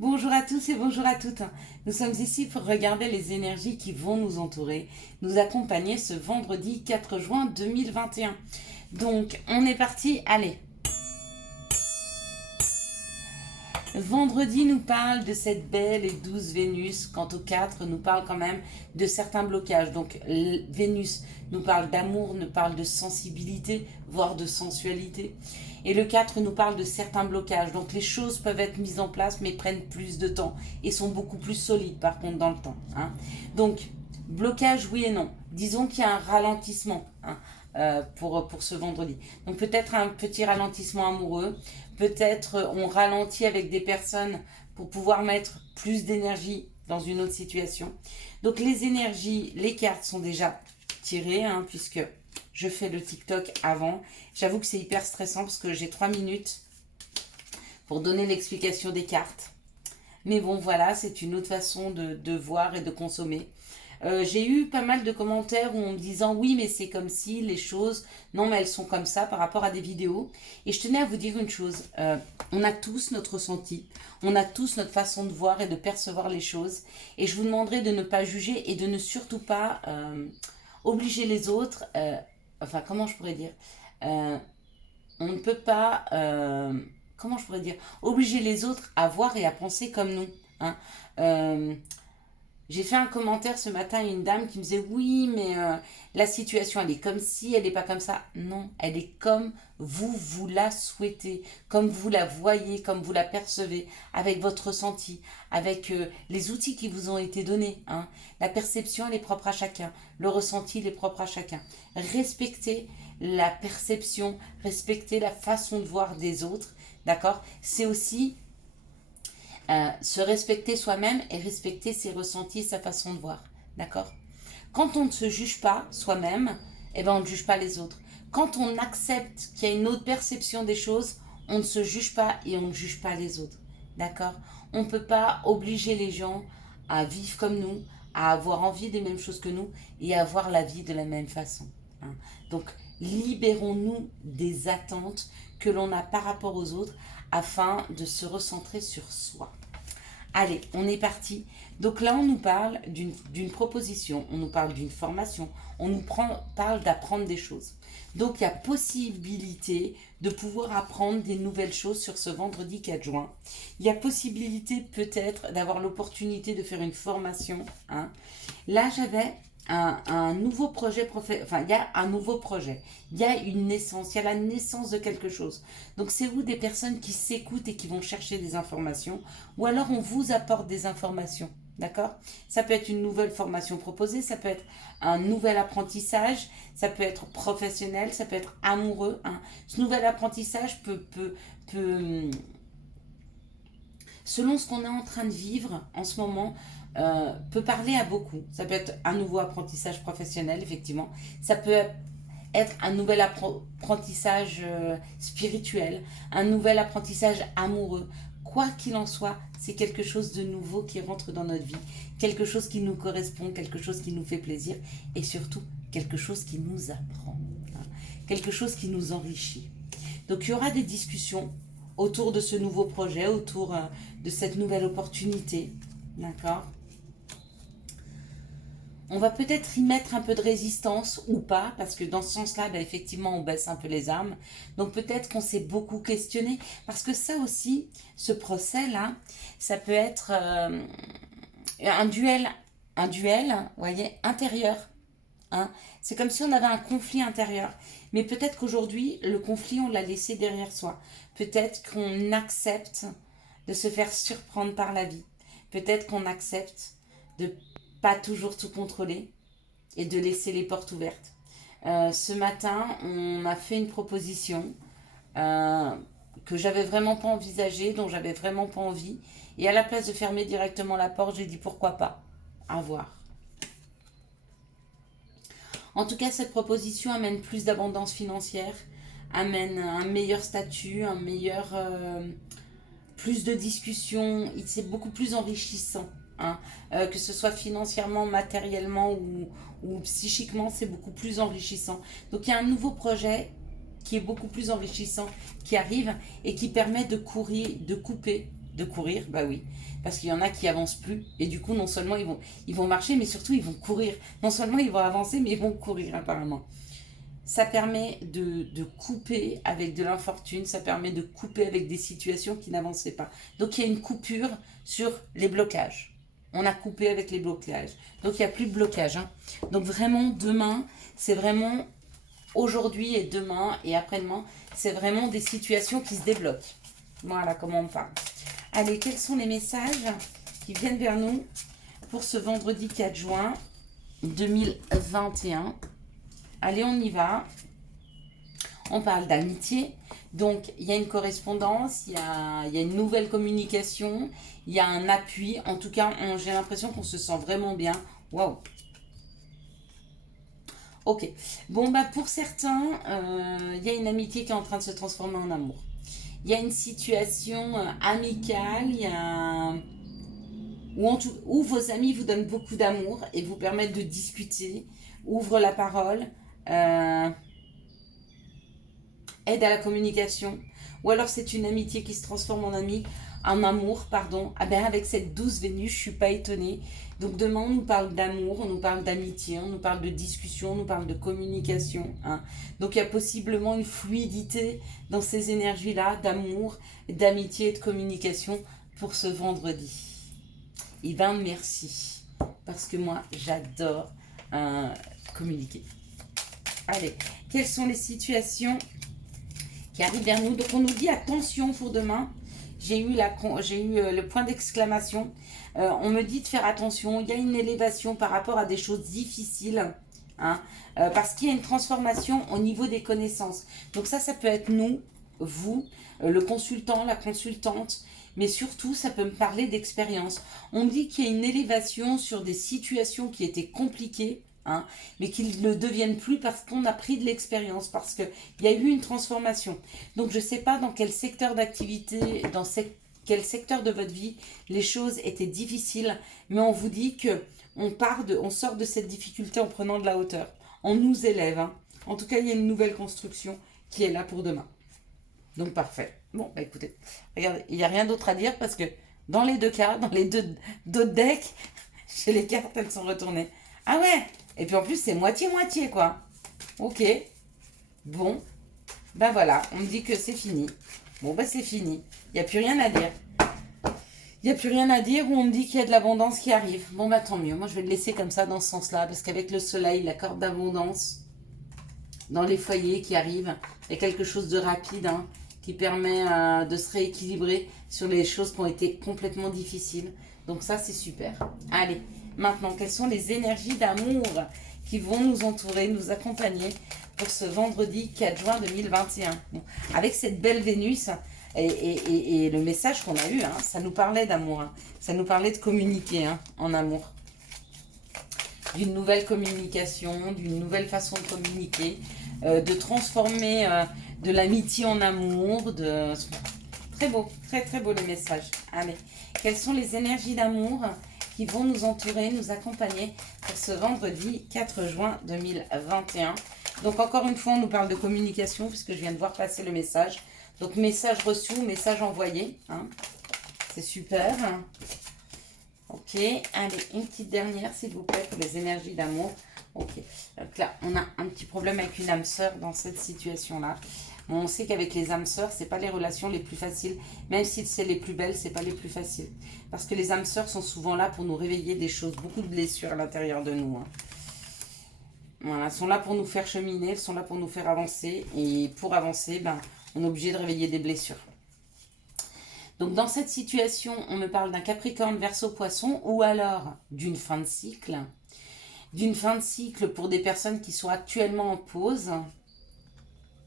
Bonjour à tous et bonjour à toutes. Nous sommes ici pour regarder les énergies qui vont nous entourer, nous accompagner ce vendredi 4 juin 2021. Donc, on est parti, allez. Vendredi nous parle de cette belle et douce Vénus. Quant au 4, nous parle quand même de certains blocages. Donc Vénus nous parle d'amour, nous parle de sensibilité, voire de sensualité. Et le 4 nous parle de certains blocages. Donc les choses peuvent être mises en place mais prennent plus de temps et sont beaucoup plus solides par contre dans le temps. Donc blocage oui et non. Disons qu'il y a un ralentissement. Pour ce vendredi. Donc peut-être un petit ralentissement amoureux, peut-être on ralentit avec des personnes pour pouvoir mettre plus d'énergie dans une autre situation. Donc les énergies, les cartes sont déjà tirées, puisque je fais le TikTok avant. J'avoue que c'est hyper stressant parce que j'ai 3 minutes pour donner l'explication des cartes. Mais bon, voilà, c'est une autre façon de voir et de consommer. J'ai eu pas mal de commentaires où on me disant oui mais c'est comme si les choses, non mais elles sont comme ça par rapport à des vidéos. Et je tenais à vous dire une chose, on a tous notre ressenti, on a tous notre façon de voir et de percevoir les choses. Et je vous demanderai de ne pas juger et de ne surtout pas obliger les autres, enfin comment je pourrais dire, euh, on ne peut pas, comment je pourrais dire, obliger les autres à voir et à penser comme nous. Hein. Euh, j'ai fait un commentaire ce matin à une dame qui me disait oui, mais la situation elle est comme si, elle n'est pas comme ça. Non, elle est comme vous la souhaitez, comme vous la voyez, comme vous la percevez, avec votre ressenti, avec les outils qui vous ont été donnés. La perception elle est propre à chacun, le ressenti il est propre à chacun. Respectez la perception, respectez la façon de voir des autres, d'accord. C'est aussi se respecter soi-même et respecter ses ressentis, sa façon de voir. D'accord. Quand on ne se juge pas soi-même, eh ben on ne juge pas les autres. Quand on accepte qu'il y a une autre perception des choses, on ne se juge pas et on ne juge pas les autres. D'accord. On ne peut pas obliger les gens à vivre comme nous, à avoir envie des mêmes choses que nous et à voir la vie de la même façon. Donc, libérons-nous des attentes que l'on a par rapport aux autres afin de se recentrer sur soi. Allez, on est parti. Donc là, on nous parle d'une proposition, on nous parle d'une formation, on nous parle d'apprendre des choses. Donc il y a possibilité de pouvoir apprendre des nouvelles choses sur ce vendredi 4 juin. Il y a possibilité peut-être d'avoir l'opportunité de faire une formation. Là, j'avais un nouveau projet, enfin il y a un nouveau projet, il y a une naissance, il y a la naissance de quelque chose. Donc c'est vous des personnes qui s'écoutent et qui vont chercher des informations, ou alors on vous apporte des informations, d'accord. Ça peut être une nouvelle formation proposée, ça peut être un nouvel apprentissage, ça peut être professionnel, ça peut être amoureux. Ce nouvel apprentissage peut selon ce qu'on est en train de vivre en ce moment, peut parler à beaucoup. Ça peut être un nouveau apprentissage professionnel, effectivement. Ça peut être un nouvel apprentissage spirituel, un nouvel apprentissage amoureux. Quoi qu'il en soit, c'est quelque chose de nouveau qui rentre dans notre vie, quelque chose qui nous correspond, quelque chose qui nous fait plaisir et surtout quelque chose qui nous apprend, quelque chose qui nous enrichit. Donc il y aura des discussions autour de ce nouveau projet, autour de cette nouvelle opportunité, d'accord. On va peut-être y mettre un peu de résistance ou pas, parce que dans ce sens-là, effectivement, on baisse un peu les armes. Donc peut-être qu'on s'est beaucoup questionné, parce que ça aussi, ce procès-là, ça peut être un duel, vous voyez, intérieur. C'est comme si on avait un conflit intérieur. Mais peut-être qu'aujourd'hui, le conflit, on l'a laissé derrière soi. Peut-être qu'on accepte de se faire surprendre par la vie. Peut-être qu'on accepte de pas toujours tout contrôler et de laisser les portes ouvertes. Ce matin, on m'a fait une proposition que j'avais vraiment pas envisagée, dont j'avais vraiment pas envie. Et à la place de fermer directement la porte, j'ai dit pourquoi pas. À voir. En tout cas, cette proposition amène plus d'abondance financière, amène un meilleur statut, plus de discussions, c'est beaucoup plus enrichissant. Que ce soit financièrement, matériellement ou psychiquement, c'est beaucoup plus enrichissant. Donc il y a un nouveau projet qui est beaucoup plus enrichissant qui arrive et qui permet de couper de courir, bah oui. Parce qu'il y en a qui avancent plus. Et du coup, non seulement ils vont marcher, mais surtout ils vont courir. Non seulement ils vont avancer, mais ils vont courir apparemment. Ça permet de couper avec de l'infortune, ça permet de couper avec des situations qui n'avançaient pas. Donc il y a une coupure sur les blocages. On a coupé avec les blocages. Donc il n'y a plus de blocage. Hein. Donc vraiment, demain, c'est vraiment aujourd'hui et demain et après-demain, c'est vraiment des situations qui se débloquent. Voilà comment on parle. Allez, quels sont les messages qui viennent vers nous pour ce vendredi 4 juin 2021 ? Allez, on y va. On parle d'amitié. Donc, il y a une correspondance, il y a une nouvelle communication, il y a un appui. En tout cas, j'ai l'impression qu'on se sent vraiment bien. Waouh! Ok. Bon, bah pour certains, il y a une amitié qui est en train de se transformer en amour. Il y a une situation amicale, il y a... où vos amis vous donnent beaucoup d'amour et vous permettent de discuter, ouvrent la parole, aide à la communication, ou alors c'est une amitié qui se transforme en amour, pardon. Ah ben avec cette douce Vénus, je suis pas étonnée. Donc demain on nous parle d'amour, on nous parle d'amitié, on nous parle de discussion, on nous parle de communication. Hein. Donc il y a possiblement une fluidité dans ces énergies-là, d'amour, d'amitié et de communication pour ce vendredi. Et ben merci, parce que moi j'adore communiquer. Allez, quelles sont les situations qui arrivent vers nous? Donc on nous dit attention pour demain. J'ai eu le point d'exclamation. On me dit de faire attention. Il y a une élévation par rapport à des choses difficiles. Hein, parce qu'il y a une transformation au niveau des connaissances. Donc ça peut être nous, vous, le consultant, la consultante. Mais surtout, ça peut me parler d'expérience. On me dit qu'il y a une élévation sur des situations qui étaient compliquées. Hein, mais qu'ils ne deviennent plus parce qu'on a pris de l'expérience, parce qu'il y a eu une transformation. Donc je ne sais pas dans quel secteur d'activité, quel secteur de votre vie les choses étaient difficiles, mais on vous dit que on sort de cette difficulté en prenant de la hauteur. On nous élève. Hein. En tout cas, il y a une nouvelle construction qui est là pour demain. Donc parfait. Bon, bah écoutez, regardez, il n'y a rien d'autre à dire parce que dans les deux cas, dans les deux decks, chez les cartes, elles sont retournées. Ah ouais! Et puis en plus, c'est moitié-moitié, quoi. Ok. Bon. Ben voilà, on me dit que c'est fini. Bon, ben c'est fini. Il n'y a plus rien à dire. Il n'y a plus rien à dire où on me dit qu'il y a de l'abondance qui arrive. Bon, ben tant mieux. Moi, je vais le laisser comme ça, dans ce sens-là. Parce qu'avec le soleil, la corde d'abondance, dans les foyers qui arrivent, il y a quelque chose de rapide, hein, qui permet de se rééquilibrer sur les choses qui ont été complètement difficiles. Donc ça, c'est super. Allez. Maintenant, quelles sont les énergies d'amour qui vont nous entourer, nous accompagner pour ce vendredi 4 juin 2021 ? Bon, avec cette belle Vénus et le message qu'on a eu, hein, ça nous parlait d'amour, hein, ça nous parlait de communiquer hein, en amour. D'une nouvelle communication, d'une nouvelle façon de communiquer, de transformer de l'amitié en amour. Très beau, très très beau le message. Allez, quelles sont les énergies d'amour qui vont nous entourer, nous accompagner pour ce vendredi 4 juin 2021. Donc encore une fois, on nous parle de communication puisque je viens de voir passer le message. Donc message reçu, message envoyé. Hein. C'est super. Ok, allez, une petite dernière s'il vous plaît pour les énergies d'amour. Ok, donc là, on a un petit problème avec une âme sœur dans cette situation-là. On sait qu'avec les âmes sœurs, c'est pas les relations les plus faciles. Même si c'est les plus belles, c'est pas les plus faciles. Parce que les âmes sœurs sont souvent là pour nous réveiller des choses, beaucoup de blessures à l'intérieur de nous. Hein. Voilà, elles sont là pour nous faire cheminer, elles sont là pour nous faire avancer. Et pour avancer, ben, on est obligé de réveiller des blessures. Donc dans cette situation, on me parle d'un Capricorne, Verseau, Poisson, ou alors d'une fin de cycle. D'une fin de cycle pour des personnes qui sont actuellement en pause.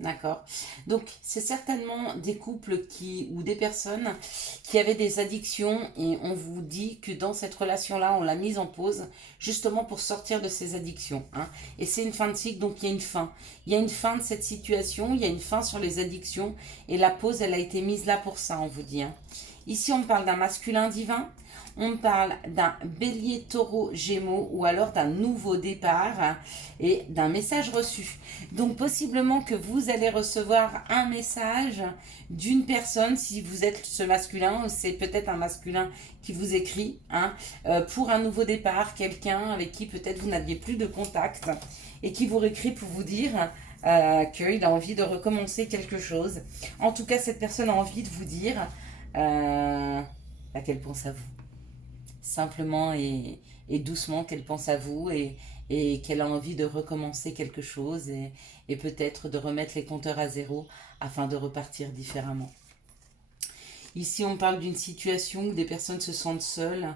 D'accord. Donc, c'est certainement des couples ou des personnes qui avaient des addictions et on vous dit que dans cette relation-là, on l'a mise en pause justement pour sortir de ces addictions. Hein. Et c'est une fin de cycle, donc il y a une fin. Il y a une fin de cette situation, il y a une fin sur les addictions et la pause, elle a été mise là pour ça, on vous dit. Hein. Ici, on parle d'un masculin divin, on parle d'un bélier, taureau, gémeaux ou alors d'un nouveau départ et d'un message reçu. Donc, possiblement que vous allez recevoir un message d'une personne, si vous êtes ce masculin, c'est peut-être un masculin qui vous écrit, pour un nouveau départ, quelqu'un avec qui peut-être vous n'aviez plus de contact et qui vous écrit pour vous dire qu'il a envie de recommencer quelque chose. En tout cas, cette personne a envie de vous dire qu'elle pense à vous. Simplement et doucement qu'elle pense à vous et qu'elle a envie de recommencer quelque chose et peut-être de remettre les compteurs à zéro afin de repartir différemment. Ici, on parle d'une situation où des personnes se sentent seules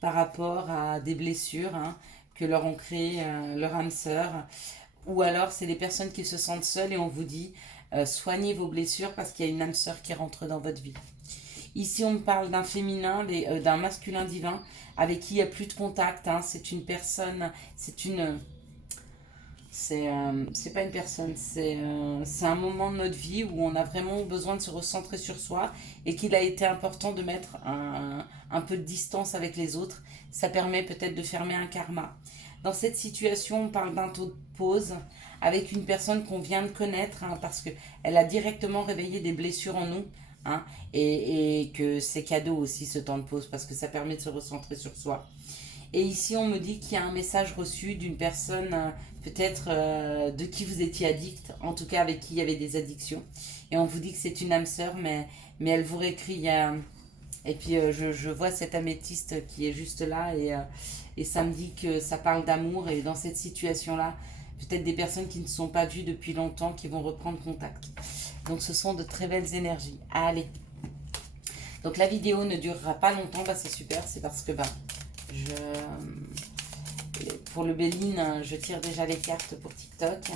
par rapport à des blessures que leur ont créé leur âme sœur. Ou alors, c'est des personnes qui se sentent seules et on vous dit soignez vos blessures parce qu'il y a une âme sœur qui rentre dans votre vie. Ici, on parle d'un féminin, d'un masculin divin avec qui il n'y a plus de contact. C'est une personne, c'est pas une personne, c'est un moment de notre vie où on a vraiment besoin de se recentrer sur soi et qu'il a été important de mettre un peu de distance avec les autres. Ça permet peut-être de fermer un karma. Dans cette situation, on parle d'un taux de pause avec une personne qu'on vient de connaître parce qu'elle a directement réveillé des blessures en nous. Et que c'est cadeau aussi ce temps de pause parce que ça permet de se recentrer sur soi. Et ici on me dit qu'il y a un message reçu d'une personne peut-être de qui vous étiez addict, en tout cas avec qui il y avait des addictions, et on vous dit que c'est une âme sœur mais elle vous réécrit et puis je vois cette améthyste qui est juste là et ça me dit que ça parle d'amour et dans cette situation là peut-être des personnes qui ne se sont pas vues depuis longtemps qui vont reprendre contact. Donc ce sont de très belles énergies. Allez. Donc la vidéo ne durera pas longtemps. C'est super. C'est parce que pour le Béline, je tire déjà les cartes pour TikTok.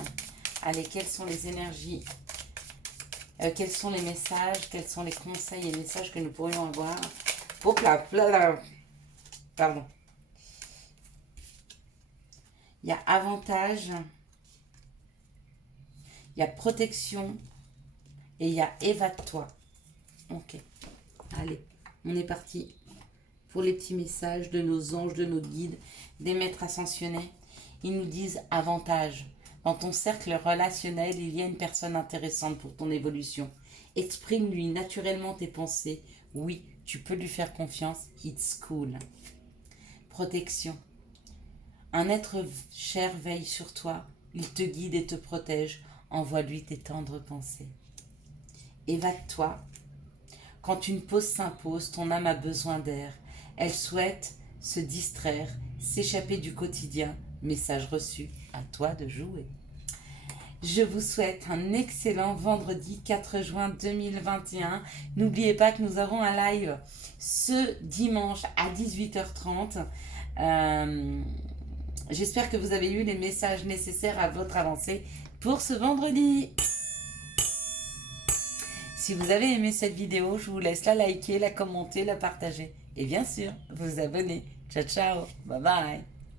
Allez, quelles sont les énergies quels sont les messages, quels sont les conseils et messages que nous pourrions avoir. Hop là. Pardon. Il y a avantage. Il y a protection. Et il y a évade-toi. Ok. Allez, on est parti pour les petits messages de nos anges, de nos guides, des maîtres ascensionnés. Ils nous disent avantage. Dans ton cercle relationnel, il y a une personne intéressante pour ton évolution. Exprime-lui naturellement tes pensées. Oui, tu peux lui faire confiance. It's cool. Protection. Un être cher veille sur toi. Il te guide et te protège. Envoie-lui tes tendres pensées. Évade-toi. Quand une pause s'impose, ton âme a besoin d'air. Elle souhaite se distraire, s'échapper du quotidien. Message reçu, à toi de jouer. Je vous souhaite un excellent vendredi 4 juin 2021. N'oubliez pas que nous aurons un live ce dimanche à 18h30. J'espère que vous avez eu les messages nécessaires à votre avancée pour ce vendredi. Si vous avez aimé cette vidéo, je vous laisse la liker, la commenter, la partager et bien sûr, vous abonner. Ciao, ciao, bye bye.